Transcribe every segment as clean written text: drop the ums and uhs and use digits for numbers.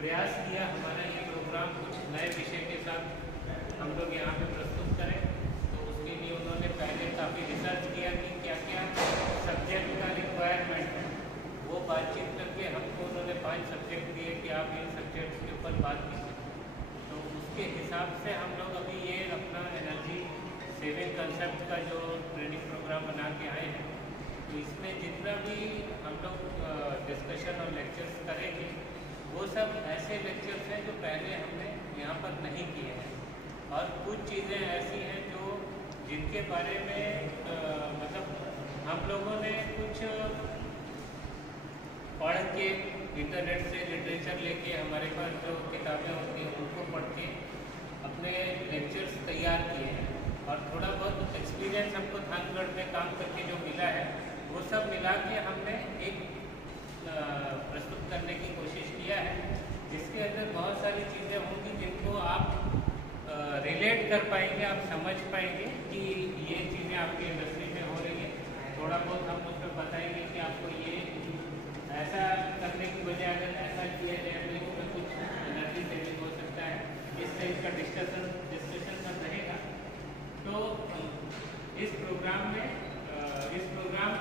प्रयास किया हमारा ये प्रोग्राम कुछ नए विषय के साथ हम लोग यहाँ पे प्रस्तुत करें। तो उसके लिए उन्होंने पहले काफ़ी रिसर्च किया कि क्या क्या सब्जेक्ट का रिक्वायरमेंट है। वो बातचीत करके हमको उन्होंने 5 सब्जेक्ट दिए कि आप इन सब्जेक्ट्स के ऊपर बात कीजिए। तो उसके हिसाब से हम लोग अभी ये अपना एनर्जी सेविंग कंसेप्ट का जो ट्रेनिंग प्रोग्राम बना के आए हैं, तो इसमें जितना भी हम लोग डिस्कशन और लेक्चर्स करेंगे वो सब ऐसे लेक्चर्स हैं जो पहले हमने यहाँ पर नहीं किए हैं, और कुछ चीज़ें ऐसी हैं जो जिनके बारे में मतलब हम लोगों ने कुछ पढ़ के इंटरनेट से लिटरेचर लेके हमारे पास जो किताबें होती हैं उनको पढ़ के अपने लेक्चर्स तैयार किए हैं, और थोड़ा बहुत एक्सपीरियंस हमको थानगढ़ में काम करके जो मिला है वो सब मिला के हमने एक प्रस्तुत करने की कोशिश किया है, जिसके अंदर बहुत सारी चीज़ें होंगी जिनको आप रिलेट कर पाएंगे, आप समझ पाएंगे कि ये चीज़ें आपकी इंडस्ट्री में हो रही है। थोड़ा बहुत हम उसमें बताएंगे कि आपको ये ऐसा करने की बजाय अगर ऐसा किया जाए तो इसमें कुछ एनर्जी सेविंग हो सकता है। इस टाइप का डिस्कशन सब रहेगा। तो इस प्रोग्राम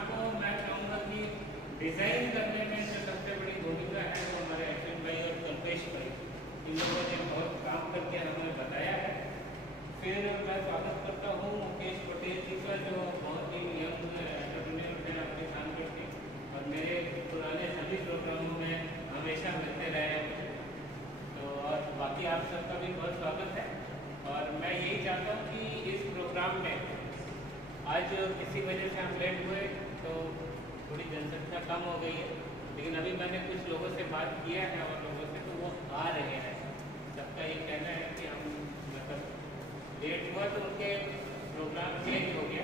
को मैं चाहूँगा कि डिज़ाइन करने में जो सबसे बड़ी भूमिका है वो हमारे अश्विन भाई और कल्पेश भाई, इन लोगों ने बहुत काम करके हमें बताया है। फिर मैं स्वागत करता हूँ मुकेश पटेल जी का, जो बहुत ही यंग एंटरप्रेन्योर हैं अपने थानगढ़ के, और मेरे पुराने सभी प्रोग्रामों में हमेशा मिलते रहे हैं मुझे। तो और बाकी आप सबका भी बहुत स्वागत है। और मैं यही चाहता हूँ कि इस प्रोग्राम में आज किसी वजह से हम लेट हुए तो थोड़ी जनसंख्या कम हो गई है, लेकिन अभी मैंने कुछ लोगों से बात किया है और लोगों से तो वो आ रहे हैं। सबका ये कहना है कि हम मतलब लेट हुआ तो उनके प्रोग्राम चेंज हो गया,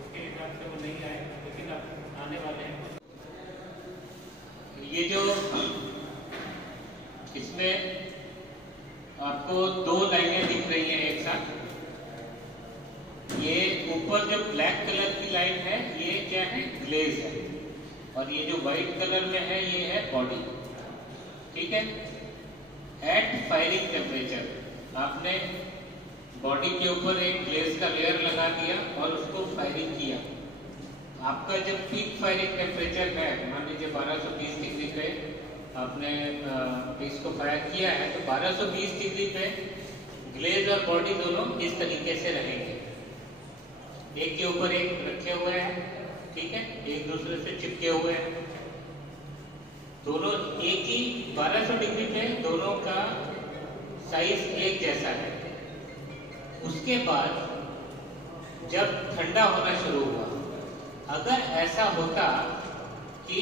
उसके हिसाब से वो नहीं आए, लेकिन अब आने वाले हैं। ये जो इसमें आपको 2 लाइनें दिख रही हैं एक साथ, ये ऊपर जो ब्लैक कलर की लाइन है ये क्या है, ग्लेज है, और ये जो व्हाइट कलर में है ये है बॉडी। ठीक है, एट फायरिंग टेम्परेचर आपने बॉडी के ऊपर एक ग्लेज का लेयर लगा दिया और उसको फायरिंग किया। आपका जब पीक फायरिंग टेम्परेचर है, मान लीजिए 1220 डिग्री पे आपने पीस को फायर किया है, तो 1220 डिग्री पे ग्लेज और बॉडी दोनों इस तरीके से रहेंगे, एक के ऊपर एक रखे हुए हैं। ठीक है, एक दूसरे से चिपके हुए हैं, दोनों एक ही 1200 डिग्री पे दोनों का साइज एक जैसा है। उसके बाद जब ठंडा होना शुरू हुआ, अगर ऐसा होता कि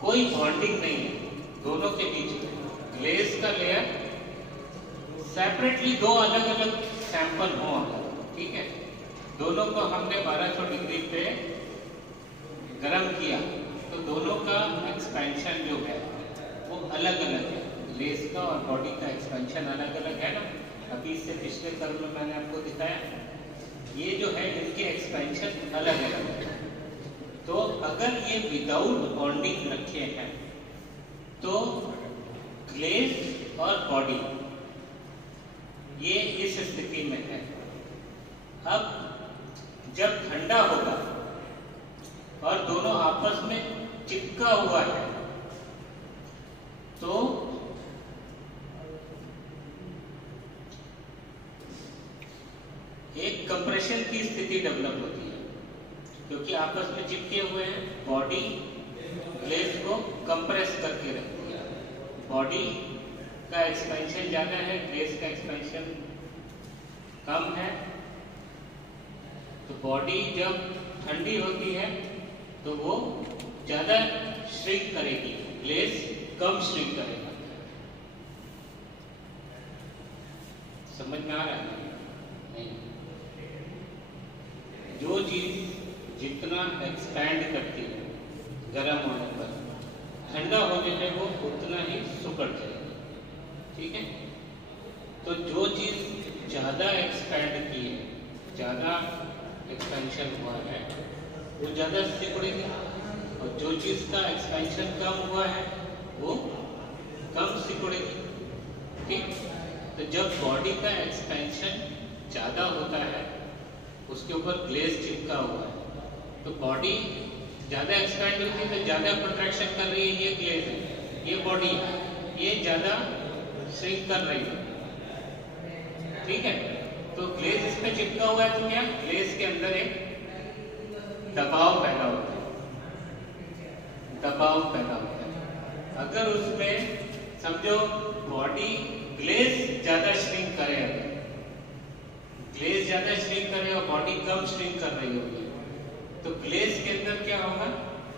कोई बॉन्डिंग नहीं है दोनों के बीच में, ग्लेज का लेयर सेपरेटली 2 अलग अलग सैंपल हो, ठीक है, दोनों को हमने 1200 डिग्री पे गर्म किया, तो दोनों का एक्सपेंशन जो है वो अलग अलग है। ग्लेज का और बॉडी का एक्सपेंशन अलग अलग है ना, अभी इससे पिछले कर्व में मैंने आपको दिखाया, ये जो है इनके एक्सपेंशन अलग अलग है। तो अगर ये विदाउट बॉन्डिंग रखे हैं तो ग्लेज और बॉडी ये इस स्थिति में है। अब जब ठंडा होगा और दोनों आपस में चिपका हुआ है तो एक कंप्रेशन की स्थिति डेवलप होती है, क्योंकि आपस में चिपके हुए हैं। बॉडी ग्लेज को कंप्रेस करके रखती है, बॉडी का एक्सपेंशन ज्यादा है, ग्लेज का एक्सपेंशन कम है। तो बॉडी जब ठंडी होती है तो वो ज्यादा श्रिंक करेगी, ग्लेज कम श्रिंक करेगा। समझ में आ रहा है? नहीं, जो चीज जितना एक्सपैंड करती है गर्म होने पर, ठंडा होने में वो उतना ही सुकड़ जाएगी। ठीक है, तो जो चीज ज्यादा एक्सपैंड की है, ज्यादा एक्सपेंशन हुआ है, वो ज्यादा सिकुड़ेगी, और जो चीज का एक्सपेंशन कम हुआ है वो कम बॉडी का एक्सपेंशन ज़्यादा होता है, उसके ऊपर ग्लेज चिपका हुआ है, तो बॉडी ज़्यादा एक्सपेंड होती है तो ज़्यादा कंट्रैक्शन कर रही है, ये ग्लेज है, ये बॉडी है, ये ज़्यादा श्रिंक कर रही है, ठीक है। तो ग्लेज इस पे चिपका हुआ है तो क्या ग्लेज के अंदर एक दबाव पैदा होता है, दबाव पैदा होता है। अगर उसमें समझो बॉडी ग्लेज ज्यादा श्रिंक करे, अगर ग्लेज ज्यादा श्रिंक करे और बॉडी कम श्रिंक कर रही होगी तो ग्लेज के अंदर क्या होगा,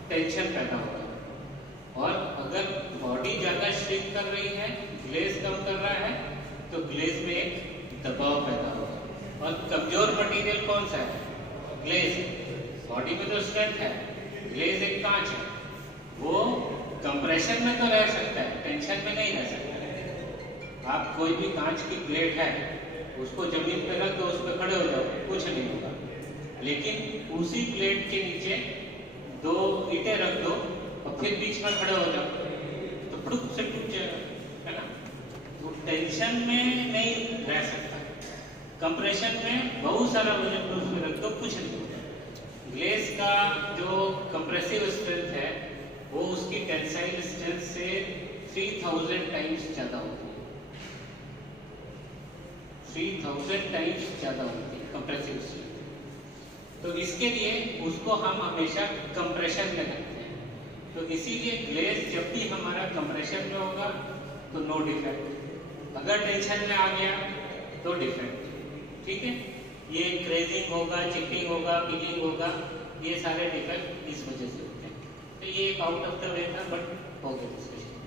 टेंशन पैदा होगा। और अगर बॉडी ज्यादा श्रिंक कर रही है, ग्लेज कम कर रहा है, तो ग्लेज में एक दबाव पैदा होगा। और कमजोर मटेरियल कौन सा है, ग्लेज। बॉडी में तो स्ट्रेंथ है, ग्लेज एक कांच है, वो कंप्रेशन में तो रह सकता है, टेंशन में नहीं रह सकता। आप कोई भी कांच की प्लेट है, उसको जमीन पे रख दो, उस पर खड़े हो जाओ, कुछ नहीं होगा। लेकिन उसी प्लेट के नीचे 2 ईंटें रख दो और फिर बीच में खड़े हो जाओ तो फुड़ुक से टूट जाएगा, है ना। तो टेंशन में नहीं रह सकता, कंप्रेशन में बहुत सारा वजन उसमें रख दो, कुछ नहीं होगा। ग्लेज का जो कंप्रेसिव स्ट्रेंथ है वो उसकी टेंसाइल स्ट्रेंथ से 3000 टाइम्स ज्यादा होती है, 3000 टाइम्स ज्यादा होती है कंप्रेसिव स्ट्रेंथ। तो इसके लिए उसको हम हमेशा कंप्रेशन में रखते हैं। तो इसीलिए ग्लेज जब भी हमारा कंप्रेशन में होगा तो नो डिफेक्ट, अगर टेंशन में आ गया तो डिफेक्ट, ठीक है। ये क्रेजिंग होगा, चिपिंग होगा, पीलिंग होगा, ये सारे डिफेक्ट इस वजह से होते हैं। तो ये एक आउट ऑफ द वे था, बट हो गया डिस्कशन।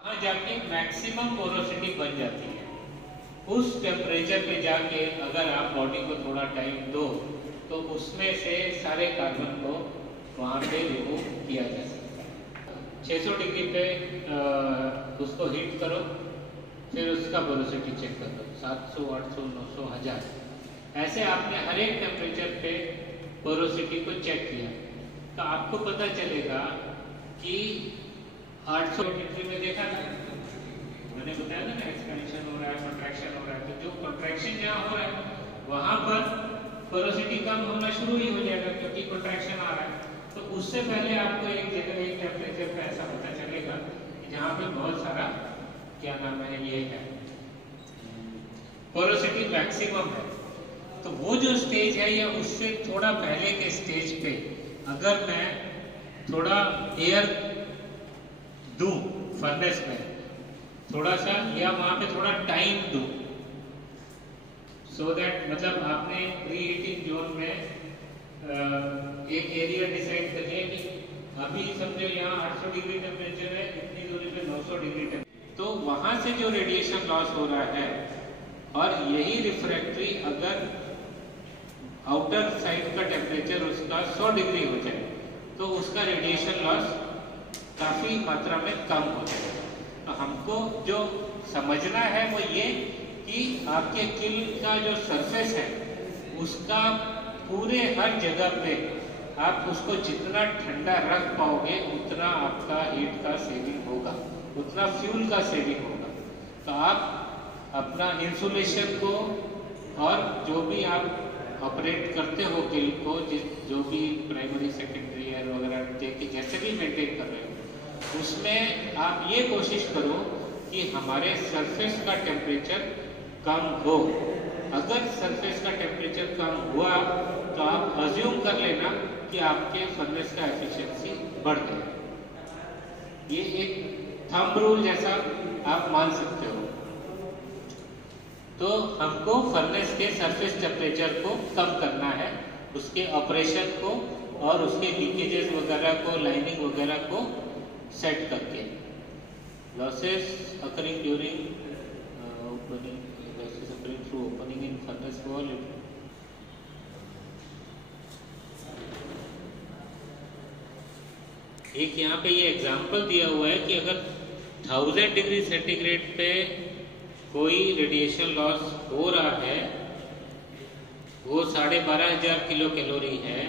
वहाँ जाके मैक्सिमम पोरोसिटी बन जाती है। उस टेम्परेचर पे जाके अगर आप बॉडी को थोड़ा टाइम दो तो उसमें से सारे कार्बन को वहाँ पे रिमूव किया जा सकता है। 600 डिग्री पे उसको हीट करो, फिर उसका पोरोसिटी चेक कर दो, 700, 800, 900, 1000, ऐसे आपने हर एक टेम्परेचर पे पोरोसिटी को चेक किया तो आपको पता चलेगा कि 800 डिग्री में देखा ना, मैंने बताया ना एक्सपेंशन हो रहा है, कंट्रैक्शन हो रहा है, तो जो कंट्रैक्शन जहाँ हो रहा है वहाँ पर पोरोसिटी कम होना शुरू ही हो जाएगा क्योंकि कंट्रैक्शन आ रहा है। तो उससे पहले आपको एक जगह एक टेम्परेचर पे ऐसा पता चलेगा कि जहाँ पे बहुत सारा क्या नाम है, ये है पोरोसिटी मैक्सिमम है। तो वो जो स्टेज है या उससे थोड़ा पहले के स्टेज पे अगर मैं थोड़ा एयर दूं फर्नेस में थोड़ा सा, या वहां पे थोड़ा टाइम दूं, सो दैट मतलब आपने प्री हीटिंग जोन में एक एरिया डिसाइड करिए कि अभी समझो यहाँ 800 डिग्री टेम्परेचर है, इतनी दूरी पे 900 डिग्री टेम्परेचर, तो वहां से जो रेडिएशन लॉस हो रहा है और यही रिफ्रैक्टरी अगर आउटर साइड का टेम्परेचर उसका 100 डिग्री हो जाए तो उसका रेडिएशन लॉस काफी मात्रा में कम हो जाएगा। तो हमको जो समझना है वो ये कि आपके किल का जो सरफेस है उसका पूरे हर जगह पे आप उसको जितना ठंडा रख पाओगे उतना आपका हीट का सेविंग होगा, उतना फ्यूल का सेविंग होगा। तो आप अपना इंसुलेशन को और जो भी आप ऑपरेट करते हो किल को, जो भी प्राइमरी सेकेंडरी एयर वगैरह देखिए जैसे भी मेंटेन कर रहे हो, उसमें आप ये कोशिश करो कि हमारे सरफेस का टेम्परेचर कम हो। अगर सरफेस का टेम्परेचर कम हुआ तो आप अज्यूम कर लेना कि आपके फर्नेस का एफिशिएंसी बढ़ गया। ये एक थंब रूल जैसा आप मान सकते हो। तो हमको फर्नेस के सरफेस टेम्परेचर को कम करना है, उसके ऑपरेशन को और उसके लीकेजेस वगैरह को, लाइनिंग वगैरह को सेट करके। Losses occurring during opening, losses occurring through opening in furnace wall. एक यहाँ पे ये एग्जांपल दिया हुआ है कि अगर 1000 डिग्री सेंटीग्रेड पे कोई रेडिएशन लॉस हो रहा है, वो 12,500 किलो कैलोरी है,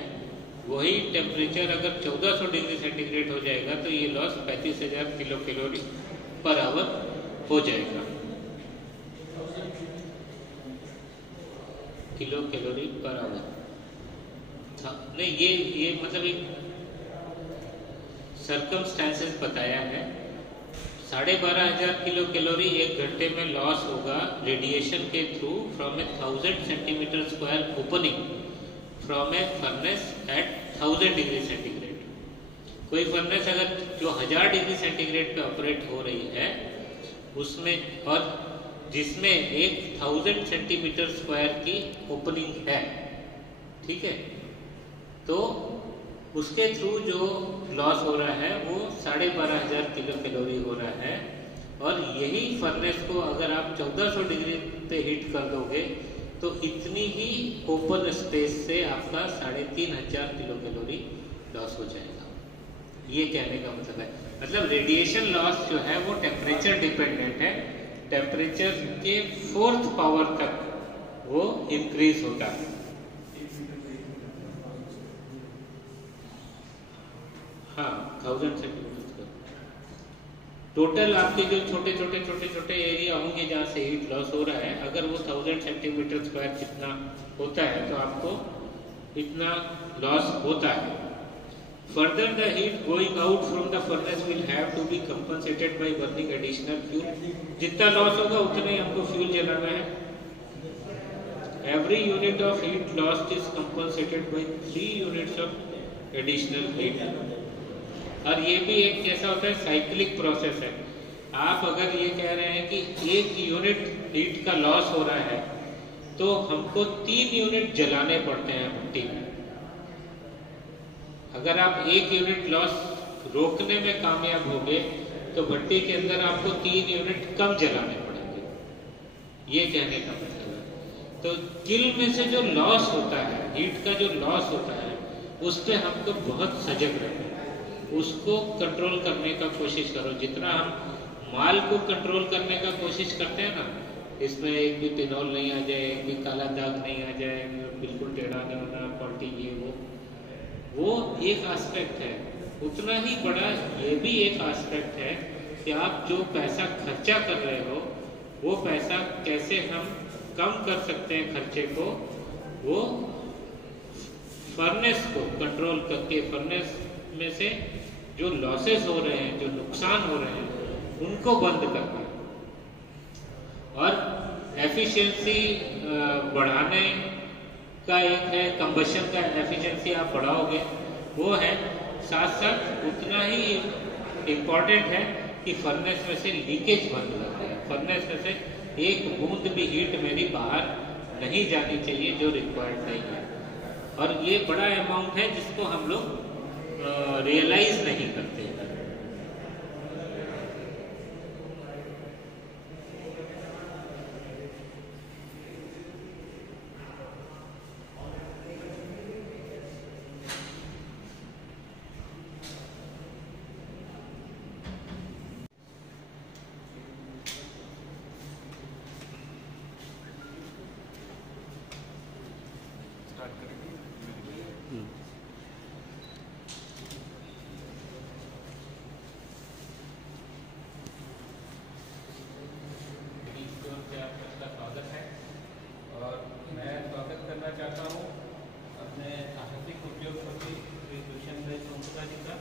वही टेम्परेचर अगर 1400 डिग्री सेंटीग्रेड हो जाएगा तो ये loss 35,000 kilo calorie per hour हो जाएगा। Kilo calorie per hour. नहीं, ये मतलब एक सर्कमस्टेंसेस बताया है। 12,500 किलो कैलोरी एक घंटे में लॉस होगा रेडिएशन के through from a 1000 centimetre square opening from a furnace at 1000 degree centigrade. कोई फर्नेस अगर जो 1000 डिग्री सेंटीग्रेड पे ऑपरेट हो रही है उसमें, और जिसमें एक 1000 सेंटीमीटर स्क्वायर की ओपनिंग है, ठीक है, तो उसके थ्रू जो लॉस हो रहा है वो 12,500 किलो कैलोरी हो रहा है। और यही फर्नेस को अगर आप 1400 डिग्री पे हीट कर दोगे तो इतनी ही ओपन स्पेस से आपका 3500 किलो कैलोरी लॉस हो जाएगा। ये कहने का मतलब है, मतलब रेडिएशन लॉस जो है वो टेम्परेचर डिपेंडेंट है। टेम्परेचर के 4th पावर तक वो इंक्रीज होता है। हाँ, 1000 सेंटीमीटर टोटल आपके जो छोटे छोटे एरिया होंगे जहाँ से हीट लॉस हो रहा है, अगर वो 1000 सेंटीमीटर स्क्वायर जितना होता है तो आपको इतना लॉस होता है। Further the heat going out from the furnace will have to be compensated by burning additional fuel. जितना लॉस होगा उतना ही हमको फ्यूल जलाना है। Every unit of heat lost is compensated by 3 units of additional heat. और ये भी एक कैसा होता है, साइक्लिक प्रोसेस है। आप अगर ये कह रहे हैं कि 1 यूनिट हीट का लॉस हो रहा है तो हमको 3 यूनिट जलाने पड़ते हैं भट्टी में। अगर आप 1 यूनिट लॉस रोकने में कामयाब हो गए तो भट्टी के अंदर आपको 3 यूनिट कम जलाने पड़ेंगे। ये कहने का मतलब है। तो किल में से जो लॉस होता है, हीट का जो लॉस होता है, उस पर हमको बहुत सजग रहना है। उसको कंट्रोल करने का कोशिश करो। जितना हम माल को कंट्रोल करने का कोशिश करते हैं ना, इसमें एक भी पिनोल नहीं आ जाए, एक भी काला दाग नहीं आ जाए, बिल्कुल टेढ़ा नहीं होना, क्वालिटी ये वो एक एस्पेक्ट है। उतना ही बड़ा ये भी एक एस्पेक्ट है कि आप जो पैसा खर्चा कर रहे हो वो पैसा कैसे हम कम कर सकते हैं खर्चे को। वो फर्नेस को कंट्रोल करके, फर्नेस में से जो लॉसेस हो रहे हैं, जो नुकसान हो रहे हैं, उनको बंद करना और एफिशिएंसी बढ़ाने का एक है, कंबशन का एफिशिएंसी आप बढ़ाओगे वो है। साथ साथ उतना ही इम्पोर्टेंट है कि फर्नेस में से लीकेज बंद करना है। फर्नेस में से एक बूंद भी हीट मेरी बाहर नहीं जानी चाहिए जो रिक्वायर्ड नहीं है। और ये बड़ा अमाउंट है जिसको हम लोग रियलाइज नहीं करते। चाहता हूँ अपने साहसिक उद्योगपति श्री दुष्यंत भाई सोमपुरा जी का।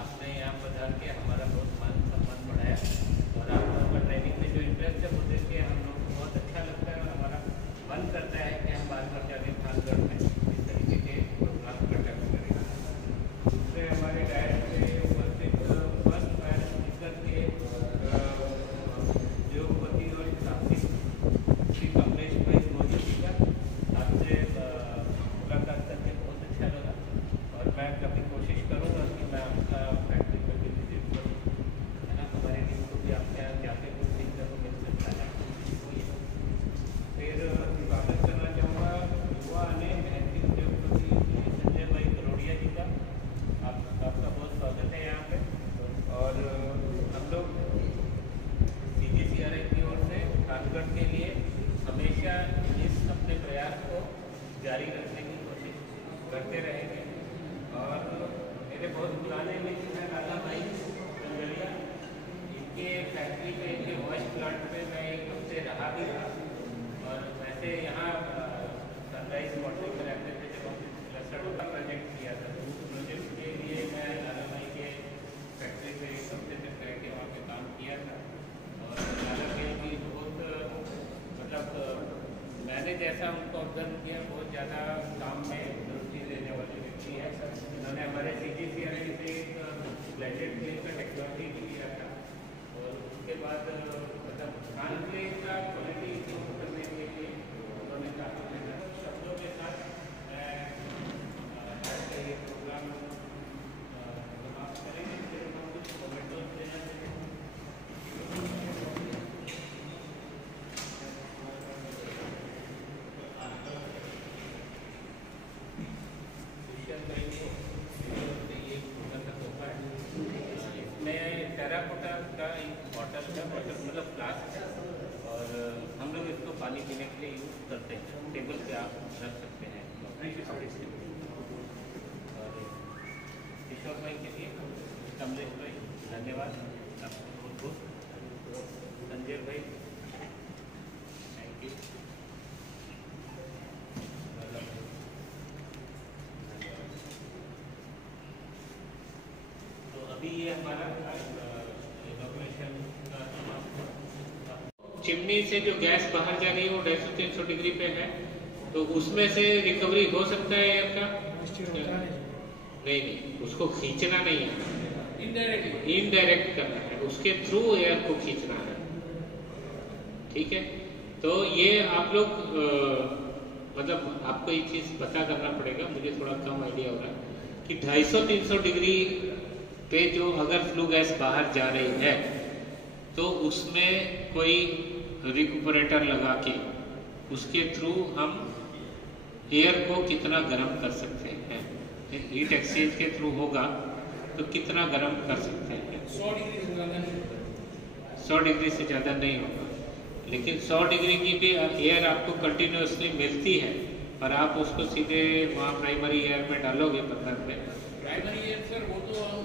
आपने यहाँ पधार के हमारा बहुत मान सम्मान बढ़ाया और आपका ट्रेनिंग में जो इंटरेस्ट है वो देख के हम लोग को बहुत अच्छा लगता है और हमारा मन करता है कि हम बार बार जाके खासगढ़ में इस तरीके के प्रोग्राम कंडक्ट करें। दूसरे हमारे डायरेक्ट से उपस्थित फर्स्ट फायर स्पीकर के उद्योगपति और साहसिक श्री कमलेश भाई मोदी जी का आपसे मुलाकात करके बहुत अच्छा लगा और मैं कभी कोशिश करूँगा कि मैं आपका फैक्ट्री पर भी विजिट करूँ, है ना। हमारे टीम को भी आपके यहाँ जाके कुछ सीखने को मिल सकता है। फिर स्वागत करना चाहूँगा युवा ने महंती उद्योगपति संजय भाई करोड़िया जी का। आपका बहुत स्वागत है यहाँ पे। और हम लोग CGCRI की ओर से खासगढ़ के लिए हमेशा इस अपने प्रयास को जारी रखने की कोशिश करते रहेंगे। और मेरे बहुत पुराने मित्र हैं राधा भाई गंगलिया, इनके फैक्ट्री पे, इनके वॉश प्लांट पे मैं एक हफ्ते रहा भी था। और वैसे यहाँ राइस बॉटलिंग में रहते थे, जब हम लसड़ का प्रोजेक्ट किया था, तो उस प्रोजेक्ट के लिए मैं लाला भाई के फैक्ट्री पे एक हफ्ते तक रह के वहाँ पे काम किया था। और लाला भाई भी बहुत मतलब मैंने जैसा उनको ऑब्जर्व किया, बहुत ज़्यादा काम में रुचि देने वाले व्यक्ति है। उन्होंने हमारे CGCRT से एक ब्लेंडेड क्ले का टेक्नोलॉजी किया था, और उसके बाद मतलब खान क्ले का क्वालिटी इम्प्रूव करने के लिए उन्होंने काफ़ी मेहनत शब्दों के साथ आज का ये प्रोग्राम समाप्त करेंगे। फिर हम कुछ कमेंटोज देना चाहिए। टेराकोटा का एक बॉटल का मतलब फ्लास्क है, और हम लोग इसको पानी पीने के लिए यूज़ करते हैं। टेबल पे आप रख सकते हैं। और किशोर भाई के लिए, कमलेश भाई धन्यवाद आपको बहुत बहुत। संजय भाई थैंक यू। तो अभी ये हमारा चिमनी से जो गैस बाहर जा रही है वो 250-300 डिग्री पे है, तो उसमें से रिकवरी हो सकता है एयर का? नहीं, उसको खींचना नहीं है, इनडायरेक्ट करना है, उसके थ्रू एयर को खींचना है। ठीक है, तो ये आप लोग मतलब आपको ये चीज पता करना पड़ेगा, मुझे थोड़ा कम आइडिया हो रहा है कि 250-300 डिग्री पे जो अगर फ्लू गैस बाहर जा रही है तो उसमें कोई रिकुपरेटर लगा के उसके थ्रू हम एयर को कितना गर्म कर सकते हैं। हीट एक्सचेंज के थ्रू होगा तो कितना गर्म कर सकते हैं? 100 डिग्री से ज़्यादा नहीं होगा, लेकिन 100 डिग्री की भी एयर आपको कंटिन्यूसली मिलती है, पर आप उसको सीधे वहाँ प्राइमरी एयर में डालोगे बर्नर में। प्राइमरी एयर सर वो तो हम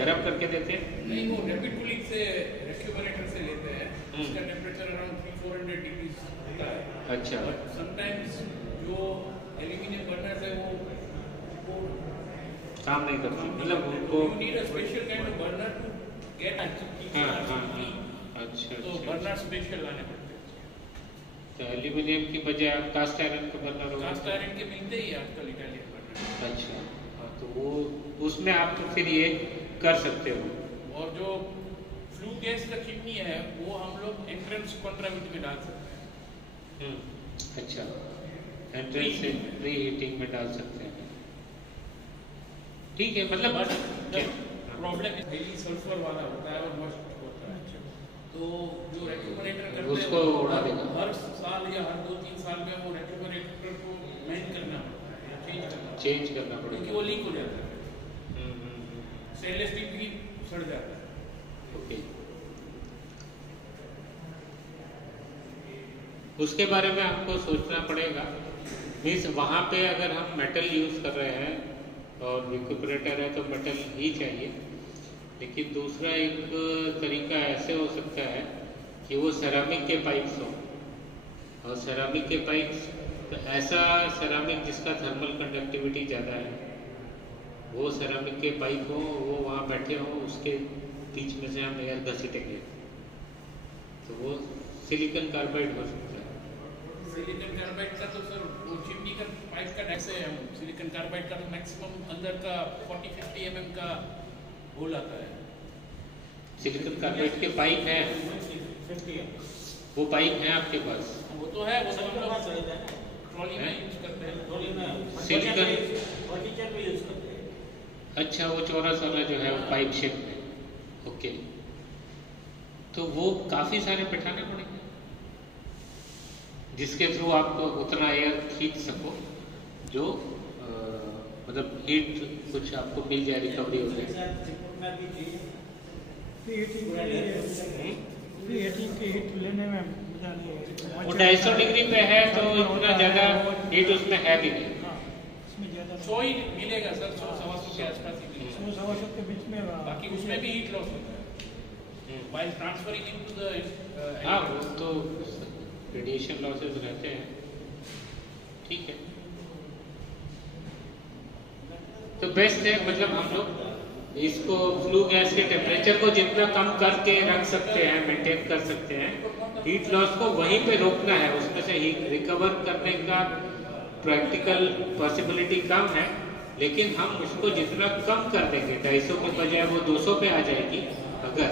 गर्म करके देते हैं? नहीं, वो रैपिड कूलिंग से रेक्यूपरेटर से लेते हैं। उसका टेम्परेचर अराउंड 300-400 डिग्री होता है। अच्छा। बट समटाइम्स जो एल्यूमिनियम बर्नर्स है वो काम नहीं करती, मतलब उनको you need a special kind of burner to get अच्छा, तो बर्नर स्पेशल लाने पड़ते हैं। तो एल्यूमिनियम की बजाय आप कास्ट आयरन का बर्नर होगा? कास्ट आयरन के मिलते ही आजकल इटालियन बर्नर। अच्छा, तो वो उसमें आप तो फिर ये कर सकते हो। और जो फ्लू गैस का चिमनी है वो हम लोग एंट्रेंस कंट्राविट में डाल सकते हैं। अच्छा, एंट्रेंस से प्री हीटिंग में डाल सकते हैं। ठीक है, मतलब प्रॉब्लम हाईली सल्फर वाला होता है और मस्ट होता है। तो जो रेक्यूपरेटर करते हैं उसको उड़ा देगा। हर साल या हर 2-3 साल में वो रेक्यूपरेटर को मेंटेन करना पड़ता है, चेंज करना पड़ेगा, क्योंकि वो लीक हो जाता है। स्टेनलेस स्टील भी सड़ जाता है। ओके, उसके बारे में आपको सोचना पड़ेगा। मीन्स वहाँ पे अगर हम मेटल यूज़ कर रहे हैं और रिक्यूपरेटर है तो मेटल ही चाहिए, लेकिन दूसरा एक तरीका ऐसे हो सकता है कि वो सेरामिक के पाइप्स हो, और सेरामिक के पाइप्स तो ऐसा सेरामिक जिसका थर्मल कंडक्टिविटी ज़्यादा है, वो सेरामिक के पाइप हो, वो वहाँ बैठे हो, उसके बीच में से हम एयर घसीटेंगे, तो वो सिलिकॉन कार्बाइड हो सकता है। सिलिकॉन कार्बाइड का तो सर वो चिमनी का पाइप का ऐसे हम सिलिकॉन कार्बाइड का तो मैक्सिमम अंदर का 40-50 mm का होल आता है। सिलिकॉन कार्बाइड के पाइप हैं? वो पाइप हैं आपके पास? वो तो है, वो सब हम लोग ट्रॉली में यूज करते हैं। ट्रॉली में सिलिकॉन फर्नीचर में यूज करते हैं। अच्छा, वो चौरस वाला जो है वो पाइप शेप में। ओके, तो वो काफ़ी सारे बैठाने पड़ेंगे जिसके थ्रू आप उतना एयर खींच सको जो मतलब हीट कुछ आपको मिल जाए, रिकवरी हो जाए। वो 250 डिग्री पे है तो इतना ज़्यादा हीट उसमें है भी नहीं। 100 ही मिलेगा सर, 100-125 के आसपास ही मिलेगा। 100-125 के बीच में, बाकी उसमें भी हीट लॉस होता है व्हाइल ट्रांसफरिंग इनटू द हाँ, वो तो रेडिएशन लॉसेस रहते हैं। ठीक है, तो बेस्ट है। मतलब हम लोग इसको फ्लू गैस के टेम्परेचर को जितना कम करके रख सकते हैं, मेंटेन कर सकते हैं, हीट लॉस को वहीं पे रोकना है। उसमें से हीट रिकवर करने का प्रैक्टिकल पॉसिबिलिटी कम है, लेकिन हम उसको जितना कम कर देंगे, 250 के बजाय वो 200 पे आ जाएगी अगर,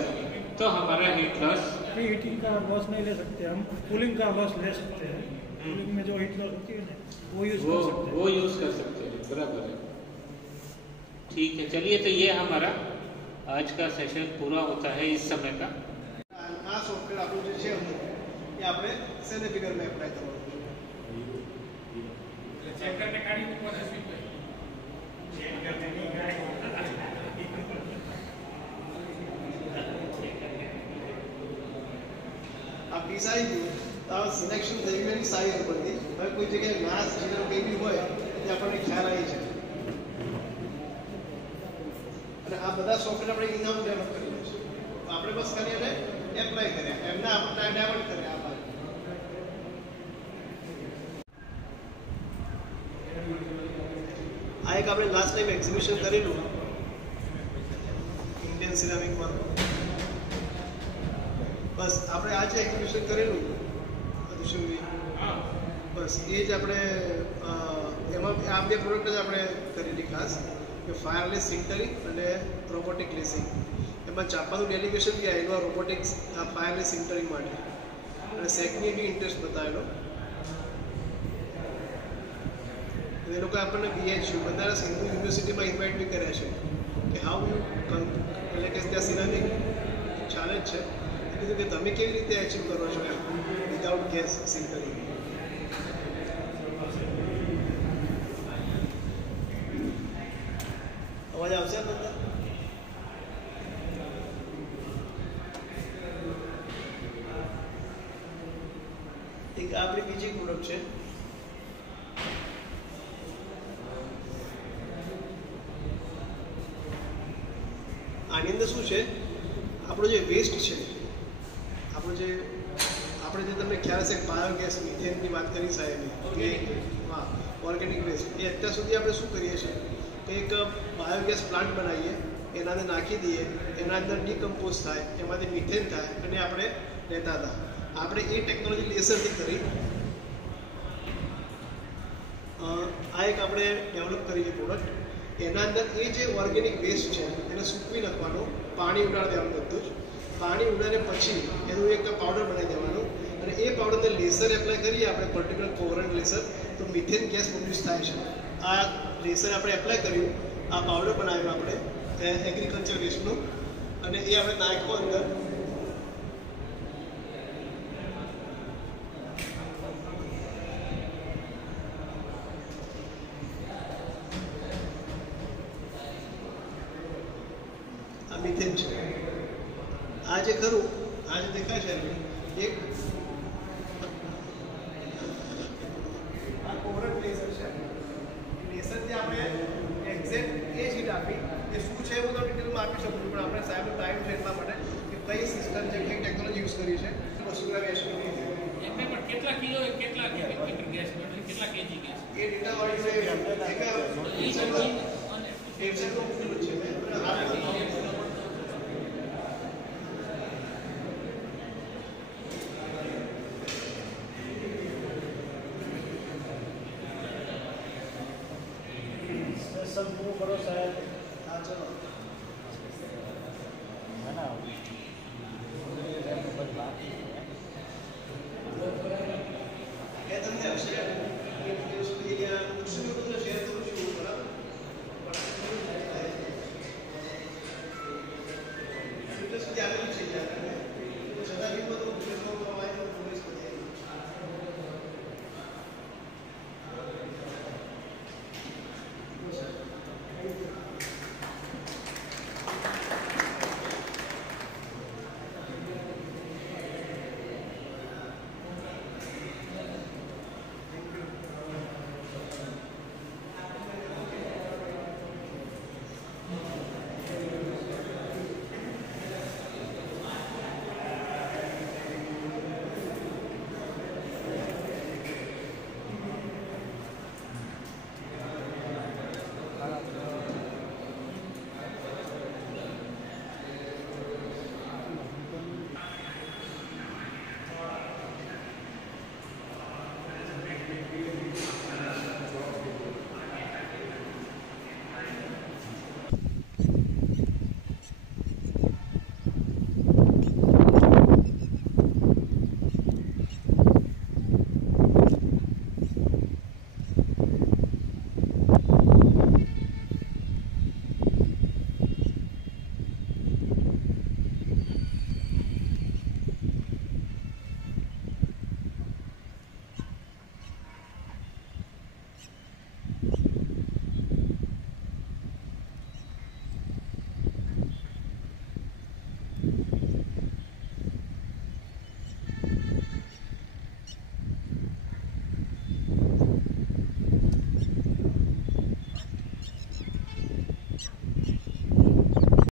तो हमारा हीट लॉस, प्री हीटिंग का लॉस नहीं ले सकते हम, कूलिंग का लॉस ले सकते हैं। कूलिंग में जो हीट लॉस होती है ना, वो यूज कर सकते हैं। वो यूज कर सकते हैं, बराबर है। ठीक है, चलिए, तो ये हमारा आज का सेशन पूरा होता है इस समय का। આ સોફ્ટવેર આપણું જે છે એ આપણે સેને ફિગરમાં એપ્લાય કરવાનું છે. એટલે ચેક કરીને કાઢી મૂકવાના અશ્વિનભાઈ. ચેક કરીને નહીં કાઢી. આ પીસ આવી ગયું તો આ સિલેક્શન થઈ ગયું એની સાઈઝ ઉપરથી. હવે કોઈ જગ્યાએ માસ જીરો કંઈ બી હોય એ આપણને ખ્યાલ આવી જાય. અને આ બધા સોફ્ટવેર આપણે ઇનામ ડેવલપ કરીએ છીએ. આપણે બસ ખાલી એને એપ્લાય કર્યા, એમને આપણે ડાયવર્ટ કર્યા આ બાજુ. આ એક આપણે લાસ્ટ ટાઈમ એક્ઝિબિશન કરેલું ઇન્ડિયન સિરામિકમાં. બસ આપણે આજે એક્ઝિબિશન કરેલું દુષ્યંતભાઈ, બસ એ જ આપણે એમાં આ બે પ્રોડક્ટ જ આપણે કરેલી ખાસ, કે ફાયરલેસ સિન્ટરિંગ અને રોબોટિક લેસિંગ. એમાં જાપાનનું ડેલિગેશન બી આવેલું આ રોબોટિક્સ આ ફાયરલેસ સિન્ટરિંગ માટે, અને સેકની બી ઇન્ટરેસ્ટ બતાવેલો. એ લોકો આપણને BHU બનારસ હિન્દુ યુનિવર્સિટીમાં ઇન્વાઇટ બી કર્યા છે કે હાઉ યુ એટલે કે ત્યાં સિરામિક ચેલેન્જ છે, કીધું કે તમે કેવી રીતે અચીવ કરો છો એમ વિધાઉટ ગેસ સિન્ટરિંગ. અવાજ આવશે બધા? એક આપણી બીજી પ્રોડક્ટ છે, આની અંદર શું છે, આપણો જે વેસ્ટ છે, આપણો જે આપણે જે તમને ખ્યાલ હશે બાયોગેસ મિથેનની વાત કરી સાહેબ કે હા ઓર્ગેનિક વેસ્ટ, એ અત્યાર સુધી આપણે શું કરીએ છીએ કે એક બાયોગેસ પ્લાન્ટ બનાવીએ, એના અંદર નાખી દઈએ, એના અંદર ડીકમ્પોઝ થાય, એમાંથી મિથેન થાય અને આપણે લેતા હતા. આપણે એ ટેકનોલોજી લેસરથી કરી આ એક આપણે ડેવલપ કરી છે પ્રોડક્ટ. એના અંદર એ જે ઓર્ગેનિક વેસ્ટ છે એને સૂકવી નાખવાનું, પાણી ઉડાડી દેવાનું, બધું જ પાણી ઉડાડ્યા પછી એનું એક પાવડર બનાવી દેવાનું, અને એ પાવડરને લેસર એપ્લાય કરીએ આપણે પર્ટિક્યુલર કોવરન્ટ લેસર, તો મિથેન ગેસ પ્રોડ્યુસ થાય છે. આ લેસર આપણે એપ્લાય કર્યું, આ પાવડર બનાવ્યું આપણે એગ્રીકલ્ચર વેસ્ટનું, અને એ આપણે નાખવું અંદર. મિથેન છે આ જે ખરું, આ જે દેખાય છે એક આ કોવરન્ટ લેસર છે. લેસરથી આપણે એક્ઝેક્ટ એ જ હીટ આપી, એ શું છે એવું તો ડિટેલમાં આપી શકું છું, પણ આપણે સાહેબનો ટાઈમ છે એટલા માટે કે કઈ સિસ્ટમ છે, કઈ ટેકનોલોજી યુઝ કરી છે, વસ્તુના વેસ્ટની એમને પણ કેટલા કિલો કેટલા મીટર ગેસ કેટલા કેજી ગેસ એ ડેટા વાળી છે. વેબસાઇટમાં મૂકેલું છે सब वो करो शायद. हाँ चलो है ना, क्या तुमने अक्षय उसको ये उसमें तुमने शेयर करो शुरू करा इंटरेस्ट क्या चाहिए सदा भी तो